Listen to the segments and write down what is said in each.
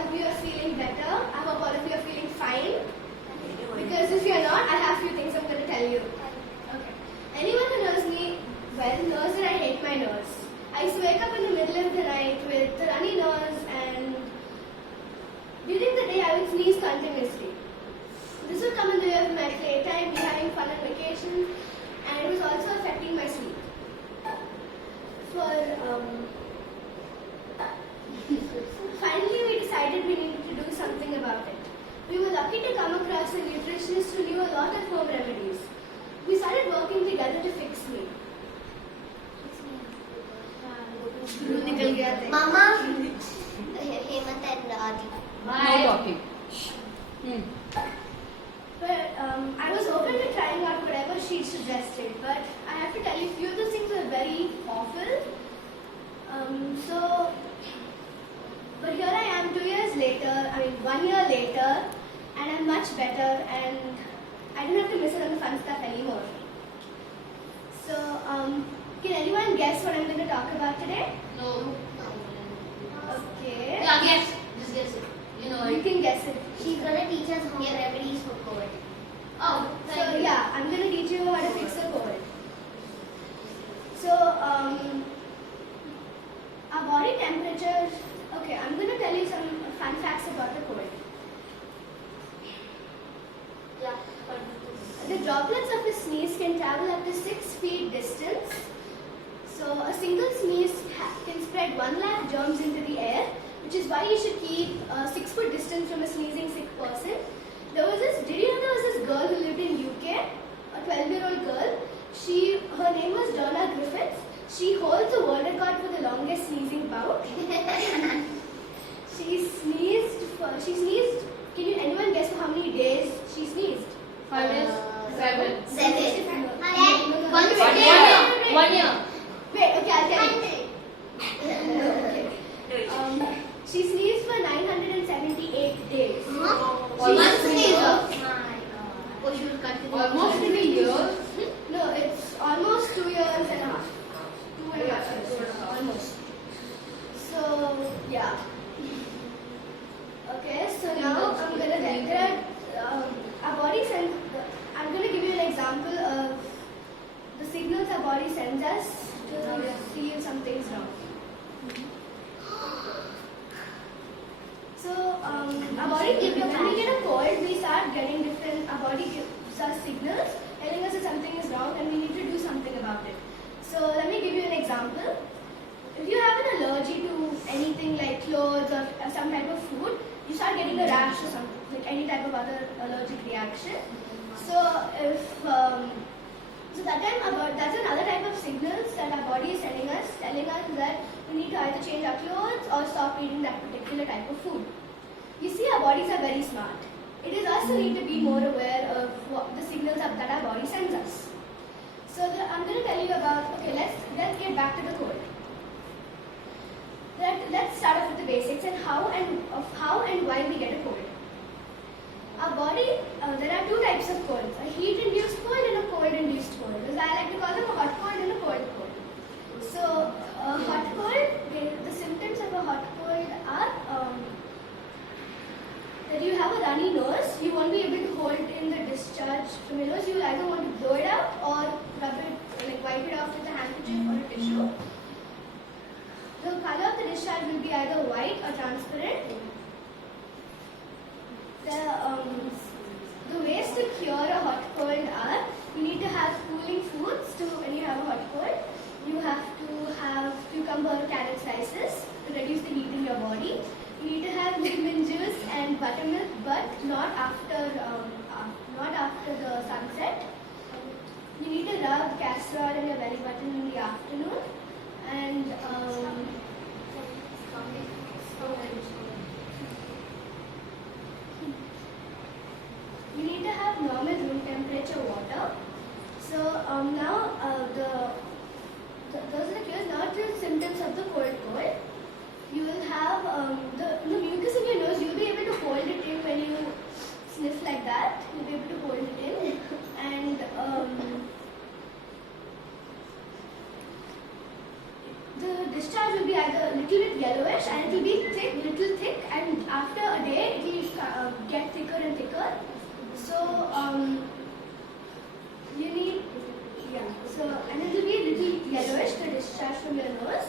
of you are feeling better. I hope all of you are feeling fine. Because if you're not, I have a few things I'm going to tell you. Okay. Anyone who knows me well knows that I hate my nose. I used to wake up in the middle of the night with a runny nose, and during the day I would sneeze continuously. This would come in the way of my playtime, me having fun on vacation, and it was also affecting my sleep. Finally, we decided we needed to do something about it. We were lucky to come across a nutritionist who knew a lot of home remedies. We started working together to fix me. Mama, Hemant and Adi. No talking. But I was open to trying out whatever she suggested, but I have to tell you, few of those things were very awful. But here I am 1 year later, and I'm much better, and I don't have to miss out on the fun stuff anymore. So, can anyone guess what I'm going to talk about today? No. Okay. Yeah, guess. Just guess it. You know You it. can guess it. She's gonna teach us home remedies for cold. Oh, So yeah, I'm going to teach you how to fix a cold. So, our body temperature. Okay, I'm going to tell you some fun facts about the cold. Yeah. The droplets of a sneeze can travel up to 6 feet distance. So a single sneeze can spread 1 lakh germs into the air, which is why you should keep a 6 foot distance from a sneezing sick person. Did you know there was this girl who lived in UK, a 12-year-old girl. Her name was Donna Griffiths. She holds the world record for the longest sneezing bout. She sneezed. Anyone guess for how many days she sneezed? 5 days. 7. 7. No. 1 year. Wait, okay, I'll tell you. Okay. She sneezed for 978 days. Almost 3 years. Oh, she will continue. Almost 3 years. No, it's almost 2 years and a half. 2.5 years. Almost. So, yeah. Okay, so now I'm going to our body sends. I'm going to give you an example of the signals our body sends us to see if something's wrong. So, our body, when we get a cold, we start getting different. Our body gives us signals telling us that something is wrong and we need to do something about it. So, let me give you an example. If you have an allergy to anything like clothes or some type of food, you start getting a rash or something, like any type of other allergic reaction. So that's another type of signals that our body is sending us, telling us that we need to either change our clothes or stop eating that particular type of food. You see, our bodies are very smart. It is us who need to be more aware of what the signals that our body sends us. So I'm going to tell you about. Okay, let's get back to the cold. Let's start off with the basics and how and why we get a cold. Our body, there are 2 types of colds, a heat-induced cold and a cold-induced cold. As I like to call them a hot cold and a cold cold. So, a hot cold, the symptoms of a hot cold are that you have a runny nose, you won't be able to hold in the discharge from your nose, you will either want to blow it out or wipe it off with a handkerchief or a tissue. The color of the discharge will be either white or transparent. The ways to cure a hot cold are, you need to have cooling foods when you have a hot cold. You have to have cucumber or carrot slices to reduce the heat in your body. You need to have lemon juice and buttermilk, but not after the sunset. You need to rub castor oil in your belly button in the afternoon, and you need to have normal room temperature water. So now those are the cures. Now the symptoms of the cold. You will have the mucus in your nose. You'll be able to hold it in when you sniff like that. You'll be able to hold it in, and the discharge will be either a little bit yellowish and it will be little thick, and after from your nose.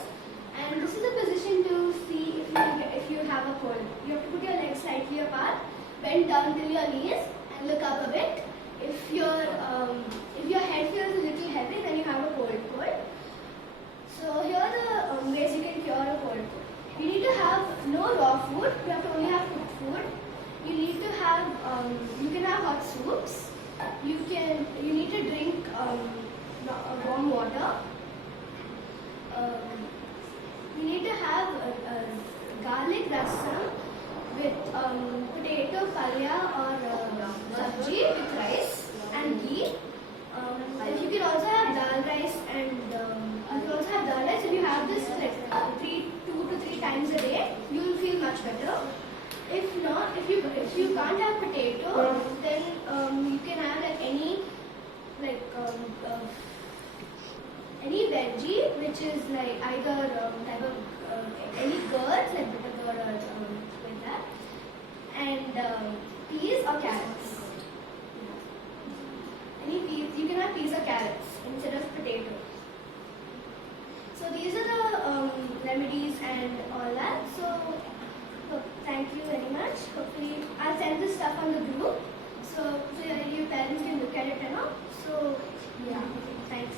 And this is a position to see if you have a cold. You have to put your legs slightly apart, bend down till your knees, and look up a bit. If your head feels a little heavy, then you have a cold. So here are the ways you can cure a cold. You need to have no raw food. You have to only have cooked food. You need to have you can have hot soups. You need to drink warm water. You need to have garlic rasam with potato palya or sabji with rice and ghee. And you can also have dal rice and you can also have dal rice. If you have this like 2 to 3 times a day, you will feel much better. If not, if you can't have potato, then you can have like any veggie, which is like either type of any curds like bitter gourd or like that, and peas or carrots. Any peas, you can have peas or carrots instead of potato. So these are the remedies and all that. So thank you very much. Hopefully I'll send this stuff on the group so your parents can look at it and all. So yeah, thanks.